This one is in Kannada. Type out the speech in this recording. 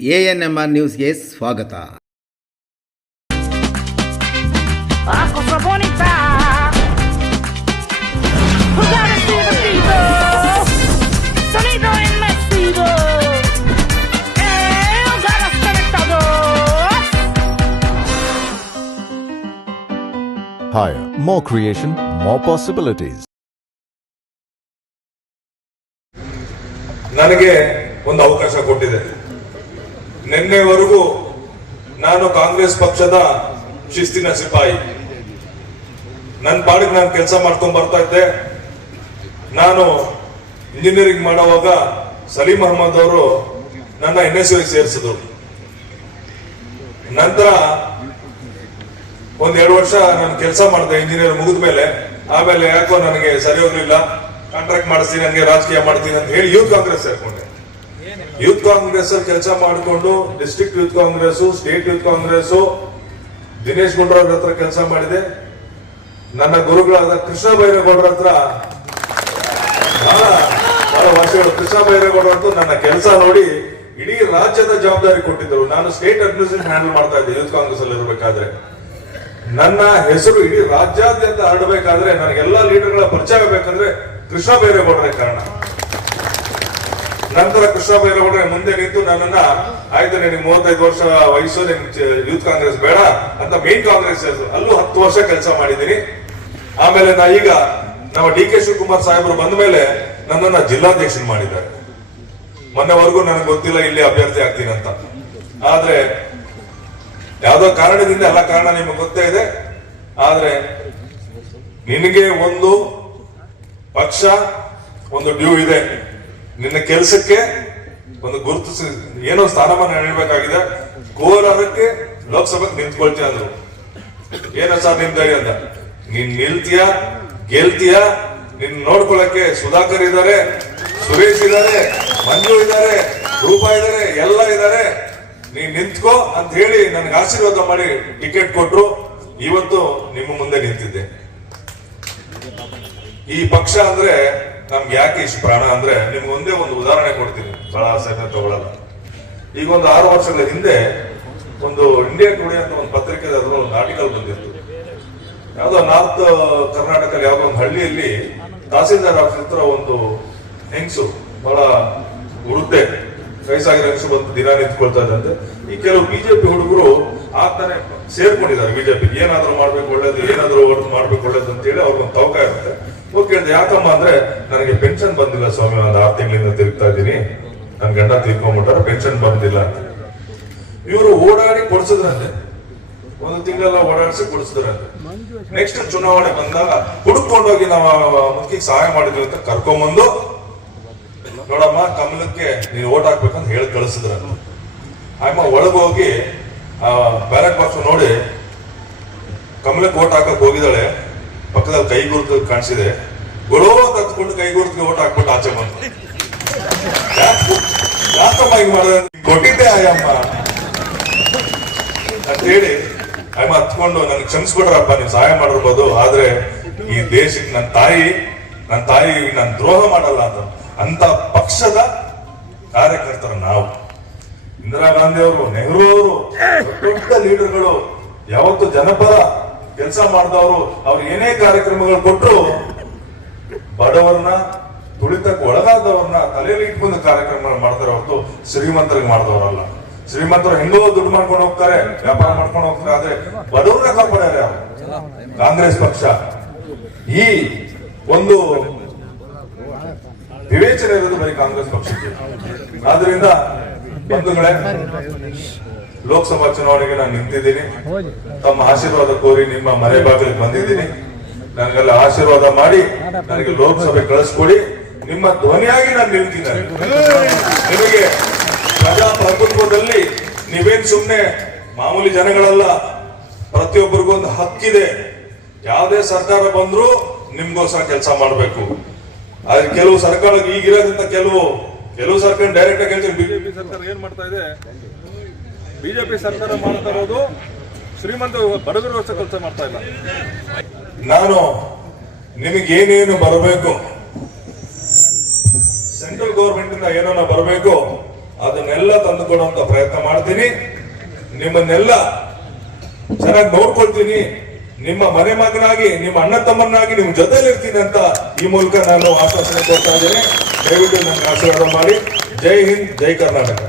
ಎ ಎನ್ ಎಮ್ ಆರ್ ನ್ಯೂಸ್ಗೆ ಸ್ವಾಗತ a cosa bonita. Jugar es divertido. Sonido inmersivo. Eh, jugar es conectados. Higher, more creation, more possibilities. ನನಗೆ ಒಂದು ಅವಕಾಶ ಕೊಟ್ಟಿದೆ ನಿನ್ನೆವರೆಗೂ ನಾನು ಕಾಂಗ್ರೆಸ್ ಪಕ್ಷದ ಶಿಸ್ತಿನ ಸಿಪಾಯಿ. ನನ್ನ ಪಾಡಿಗೆ ನಾನು ಕೆಲಸ ಮಾಡ್ಕೊಂಡ್ ಬರ್ತಾ ಇದ್ದೆ. ನಾನು ಇಂಜಿನಿಯರಿಂಗ್ ಮಾಡುವಾಗ ಸಲೀಂ ಅಹಮದ್ ಅವರು ನನ್ನ ಎನ್ ಎಸ್ ಸೇರಿಸಿದ್ರು. ನಂತರ ಒಂದ್ ಎರಡು ವರ್ಷ ನಾನು ಕೆಲಸ ಮಾಡಿದೆ ಇಂಜಿನಿಯರ್ ಮುಗಿದ ಮೇಲೆ. ಆಮೇಲೆ ಯಾಕೋ ನನಗೆ ಸರಿ ಹೋಗ್ಲಿಲ್ಲ. ಕಾಂಟ್ರಾಕ್ಟ್ ಮಾಡಿಸ್ತೀನಿ ನನಗೆ ರಾಜಕೀಯ ಮಾಡ್ತೀನಿ ಅಂತ ಹೇಳಿ ಯೂತ್ ಕಾಂಗ್ರೆಸ್ ಸೇರ್ಕೊಂಡೆ ಯೂತ್ ಕಾಂಗ್ರೆಸ್ ಕೆಲಸ ಮಾಡಿಕೊಂಡು district youth Congress state youth Congress Dinesh ಗುಂಡ್ರವ್ರ ಹತ್ರ ಕೆಲಸ ಮಾಡಿದೆ. ನನ್ನ ಗುರುಗಳಾದ ಕೃಷ್ಣ ಬೈರೇಗೌಡರ ಹತ್ರ ಬಹಳ ವರ್ಷಗಳು ಕೃಷ್ಣ ಬೈರೇಗೌಡರ ಹತ್ರ ನನ್ನ ಕೆಲಸ ನೋಡಿ ಇಡೀ ರಾಜ್ಯದ ಜವಾಬ್ದಾರಿ ಕೊಟ್ಟಿದ್ದರು. ನಾನು ಸ್ಟೇಟ್ ಅಡ್ಮಿನಿಸ್ಟ್ರೇಷನ್ ಹ್ಯಾಂಡಲ್ ಮಾಡ್ತಾ ಇದ್ದೆ ಯೂತ್ ಕಾಂಗ್ರೆಸ್ ಅಲ್ಲಿ ಇರಬೇಕಾದ್ರೆ. ನನ್ನ ಹೆಸರು ಇಡೀ ರಾಜ್ಯಾದ್ಯಂತ ಹರಡಬೇಕಾದ್ರೆ ನನಗೆಲ್ಲ ಲೀಡರ್ಗಳ ಪರಿಚಯ ಆಗಬೇಕಂದ್ರೆ ಕೃಷ್ಣ ಬೈರೇಗೌಡರೇ ಕಾರಣ. ನಂತರ ಕೃಷ್ಣ ಮುಂದೆ ನಿಂತು ನನ್ನನ್ನ, ಆಯ್ತು ನಿನಗೆ ಮೂವತ್ತೈದು ವರ್ಷ ವಯಸ್ಸು, ನಿನ್ ಯೂತ್ ಕಾಂಗ್ರೆಸ್ ಬೇಡ ಅಂತ ಮೇನ್ ಕಾಂಗ್ರೆಸ್ ಅಲ್ಲೂ ಹತ್ತು ವರ್ಷ ಕೆಲಸ ಮಾಡಿದ್ದೀನಿ. ಆಮೇಲೆ ನಾ ಈಗ ನಮ್ಮ ಡಿ ಕೆ ಶಿವಕುಮಾರ್ ಸಾಹೇಬರು ಬಂದ ಮೇಲೆ ನನ್ನನ್ನ ಜಿಲ್ಲಾಧ್ಯಕ್ಷನ್ ಮಾಡಿದ್ದಾರೆ. ಮೊನ್ನೆವರೆಗೂ ನನಗೆ ಗೊತ್ತಿಲ್ಲ ಇಲ್ಲಿ ಅಭ್ಯರ್ಥಿ ಆಗ್ತೀನಿ ಅಂತ. ಆದ್ರೆ ಯಾವ್ದೋ ಕಾರಣದಿಂದ ಎಲ್ಲ ಕಾರಣ ನಿಮಗೆ ಗೊತ್ತೇ ಇದೆ. ಆದ್ರೆ ನಿನಗೆ ಒಂದು ಪಕ್ಷ, ಒಂದು ಡ್ಯೂ ಇದೆ. ನಿನ್ನ ಕೆಲಸಕ್ಕೆ ಒಂದು ಗುರುತು ಏನೋ ಸ್ಥಾನಮಾನ ನೀಡಬೇಕಾಗಿದೆ. ಕೋಲಾರಕ್ಕೆ ಲೋಕಸಭೆಗೆ ನಿಂತ್ಕೊಳ್ತೀಯ ಅಂದ್ರು. ಏನ ಸರ್ ನಿಮ್ ಧೈರ್ಯ ಅಂತ. ನೀನ್ ನಿಲ್ತೀಯ, ಗೆಲ್ತೀಯ, ನಿನ್ ನೋಡ್ಕೊಳಕ್ಕೆ ಸುಧಾಕರ್ ಇದ್ದಾರೆ, ಸುರೇಶ್ ಇದ್ದಾರೆ, ಮಂಜು ಇದ್ದಾರೆ, ರೂಪಾ ಇದ್ದಾರೆ, ಎಲ್ಲ ಇದ್ದಾರೆ. ನೀನ್ ನಿಂತ್ಕೋ ಅಂತ ಹೇಳಿ ನನ್ಗೆ ಆಶೀರ್ವಾದ ಮಾಡಿ ಟಿಕೆಟ್ ಕೊಟ್ರು. ಇವತ್ತು ನಿಮ್ಮ ಮುಂದೆ ನಿಂತಿದ್ದೆ. ಈ ಪಕ್ಷ ಅಂದ್ರೆ ನಮ್ಗೆ ಯಾಕೆ ಇಷ್ಟು ಪ್ರಾಣ ಅಂದ್ರೆ ನಿಮ್ಗೆ ಒಂದೇ ಒಂದು ಉದಾಹರಣೆ ಕೊಡ್ತೀನಿ. ಬಹಳ ಆಸಕ್ತ ತಗೊಳ್ಳಲ್ಲ ಈಗ ಒಂದು ಆರು ವರ್ಷಗಳ ಹಿಂದೆ ಒಂದು ಇಂಡಿಯಾ ಟುಡೇ ಅಂತ ಒಂದು ಪತ್ರಿಕೆ ಅದರಲ್ಲಿ ಒಂದು ಆರ್ಟಿಕಲ್ ಬಂದಿತ್ತು. ಯಾವುದೋ ನಾರ್ತ್ ಕರ್ನಾಟಕ ಯಾವ್ದೋ ಒಂದು ಹಳ್ಳಿಯಲ್ಲಿ ತಹಸೀಲ್ದಾರ್ ಆಫೀಸ್ ಹತ್ರ ಒಂದು ಹೆಂಗಸು, ಬಹಳ ವೃದ್ಧೆ, ವಯಸ್ಸಾಗಿರೋ ಹೆಂಗಸು ಬಂದು ದಿನ ನಿಂತ್ಕೊಳ್ತಾ ಇದ್ದಂತೆ. ಈ ಕೆಲವು ಬಿಜೆಪಿ ಹುಡುಗರು ಆಗ್ತಾನೆ ಸೇರ್ಕೊಂಡಿದ್ದಾರೆ ಬಿಜೆಪಿ. ಏನಾದ್ರೂ ಮಾಡ್ಬೇಕು ಒಳ್ಳೇದು, ಏನಾದ್ರೂ ಒಟ್ಟು ಮಾಡ್ಬೇಕು ಒಳ್ಳೇದು ಅಂತ ಹೇಳಿ ಅವ್ರಿಗೊಂದು ತವಕ ಇರುತ್ತೆ. ಓಕೆ ಯಾಕಮ್ಮ ಅಂದ್ರೆ ನನಗೆ ಪೆನ್ಷನ್ ಬಂದಿಲ್ಲ ಸ್ವಾಮಿ, ಒಂದು ಆರು ತಿಂಗಳಿಂದ ತಿರುಗ್ತಾ ಇದ್ದೀನಿ. ನನ್ ಗಂಡ ತೀರ್ಕೊಂಡ್ಬಿಟ್ಟಾರೆ ಪೆನ್ಷನ್ ಬಂದಿಲ್ಲ ಅಂತ. ಇವರು ಓಡಾಡಿ ಕೊಡ್ಸಿದ್ರಂತೆ ಒಂದು ತಿಂಗಳ ಓಡಾಡಿಸಿ ಕೊಡಿಸಿದ್ರಂತೆ ನೆಕ್ಸ್ಟ್ ಚುನಾವಣೆ ಬಂದಾಗ ಹುಡುಕೊಂಡೋಗಿ ನಾವು ಮುಖ್ಯಕ್ಕೆ ಸಹಾಯ ಮಾಡಿದ್ವಿ ಅಂತ ಕರ್ಕೊಂಬಂದು, ನೋಡಮ್ಮ, ಕಮಲಕ್ಕೆ ನೀನು ಓಟ್ ಹಾಕ್ಬೇಕಂತ ಹೇಳಿ ಕಳಿಸಿದ್ರಂತೆ. ಆಯ್ಮ, ಒಳಗೋಗಿ ಬ್ಯಾಲೆಟ್ ಬಾಕ್ಸ್ ನೋಡಿ. ಕಮಲಕ್ಕೆ ಓಟ್ ಹಾಕಕ್ ಹೋಗಿದ್ದಾಳೆ. ಪಕ್ಕದಲ್ಲಿ ಕೈ ಗುರುತು ಕಾಣಿಸಿದೆ. ಗೊಳೋ ಕತ್ಕೊಂಡು ಕೈ ಗುರುತಿಗೆ ಓಟ್ ಹಾಕ್ಬಿಟ್ಟು ಆಚೆ ಬಂತು ಯಾಕ್- ಯಾಕಮ್ಮ ಹಿಂಗ್ ಕೊಟ್ಟಿದ್ದೆ ಆಯಮ್ಮ. ಅಂತ ಹೇಳಿ ಅಮ್ಮ ಹತ್ಕೊಂಡು ನನ್ಗೆ ಕ್ಷಮಿಸ್ಬಿಡ್ರಪ್ಪ ನೀವು ಸಹಾಯ ಮಾಡಿರ್ಬೋದು. ಆದ್ರೆ ಈ ದೇಶಕ್ಕೆ ನನ್ನ ತಾಯಿ ನನ್ನ ತಾಯಿ ನನ್ ದ್ರೋಹ ಮಾಡಲ್ಲ ಅಂತ. ಅಂತ ಪಕ್ಷದ ಕಾರ್ಯಕರ್ತರ ನಾವು. ಇಂದಿರಾ ಗಾಂಧಿ ಅವರು, ನೆಹರು ಅವರು ದೊಡ್ಡ ಲೀಡರ್ಗಳು ಯಾವತ್ತು ಜನಪರ ಕೆಲಸ ಮಾಡಿದವರು ಅವ್ರು ಏನೇ ಕಾರ್ಯಕ್ರಮಗಳು ಕೊಟ್ಟರು ಬಡವರನ್ನ ತುಳಿತಕ್ಕೆ ಒಳಗಾದವ್ರನ್ನ ತಲೆಯಲ್ಲಿ ಇಟ್ಕೊಂಡು ಕಾರ್ಯಕ್ರಮ ಮಾಡ್ತಾರೆ ಹೊರತು ಶ್ರೀಮಂತರಿಗೆ ಮಾಡಿದವರಲ್ಲ. ಶ್ರೀಮಂತರು ಹೆಂಗೋ ದುಡ್ಡು ಮಾಡ್ಕೊಂಡು ಹೋಗ್ತಾರೆ, ವ್ಯಾಪಾರ ಮಾಡ್ಕೊಂಡು ಹೋಗ್ತಾರೆ, ಆದ್ರೆ ಬಡವ್ರನ್ನ ಕಾಪಾಡ್ಯಾರ ಯಾರು? ಕಾಂಗ್ರೆಸ್ ಪಕ್ಷ. ಈ ಒಂದು ವಿವೇಚನೆ ಇರೋದು ಬರೀ ಕಾಂಗ್ರೆಸ್ ಪಕ್ಷಕ್ಕೆ. ಆದ್ರಿಂದ ಬಂಧುಗಳೇ ಲೋಕಸಭಾ ಚುನಾವಣೆಗೆ ನಾನು ನಿಂತಿದ್ದೀನಿ. ತಮ್ಮ ಆಶೀರ್ವಾದ ಕೋರಿ ನಿಮ್ಮ ಮನೆ ಬಾಗಿಲಿಗೆ ಬಂದಿದ್ದೀನಿ. ನನಗೆಲ್ಲ ಆಶೀರ್ವಾದ ಮಾಡಿ ನನಗೆ ಲೋಕಸಭೆ ಕಳಿಸ್ಕೊಡಿ. ನಿಮ್ಮ ಧ್ವನಿಯಾಗಿ ನಾನು ನಿಲ್ತಿದ್ದೇನೆ ನಿಮಗೆ ಪ್ರಜಾಪ್ರಭುತ್ವದಲ್ಲಿ ನೀವೇನ್ ಸುಮ್ಮನೆ ಮಾಮೂಲಿ ಜನಗಳಲ್ಲ ಪ್ರತಿಯೊಬ್ಬರಿಗೂ ಒಂದು ಹಕ್ಕಿದೆ. ಯಾವುದೇ ಸರ್ಕಾರ ಬಂದ್ರೂ ನಿಮ್ಗೋಸ್ಕರ ಕೆಲಸ ಮಾಡಬೇಕು. ಆದ್ರೆ ಕೆಲವು ಸರ್ಕಾರ ಈಗಿರೋದ್ರಿಂದ ಕೆಲವು ಕೆಲವು ಸರ್ಕಾರ ಡೈರೆಕ್ಟ್ ಆಗಿ ಬಿಜೆಪಿ ಸರ್ಕಾರ ಏನ್ ಮಾಡ್ತಾ ಇದೆ? ಬಿಜೆಪಿ ಸರ್ಕಾರ ಮಾಡ್ತಾ ಇರೋದು ಶ್ರೀಮಂತ ವರ್ಷ ಕೆಲಸ ಮಾಡ್ತಾ ಇಲ್ಲ. ನಾನು ನಿಮಗೆ ಏನೇನು ಬರಬೇಕು? ಸೆಂಟ್ರಲ್ ಗೌರ್ಮೆಂಟ್ ಇಂದ ಏನೋ ಬರಬೇಕು? ಅದನ್ನೆಲ್ಲ ತಂದುಕೊಡುವಂತ ಪ್ರಯತ್ನ ಮಾಡ್ತೀನಿ. ನಿಮ್ಮನ್ನೆಲ್ಲ ಚೆನ್ನಾಗಿ ನೋಡ್ಕೊಳ್ತೀನಿ. ನಿಮ್ಮ ಮನೆ ಮಗನಾಗಿ, ನಿಮ್ಮ ಅಣ್ಣ ತಮ್ಮನಾಗಿ ನಿಮ್ಮ ಜೊತೆಲಿ ಇರ್ತೀನಿ ಅಂತ ಈ ಮೂಲಕ ನಾನು ಆಶ್ವಾಸನೆ ಕೊಡ್ತಾ ಇದ್ದೀನಿ. ದಯವಿಟ್ಟು ನನಗೆ ಆಶೀರ್ವಾದ ಮಾಡಿ. ಜೈ ಹಿಂದ್, ಜೈ ಕರ್ನಾಟಕ.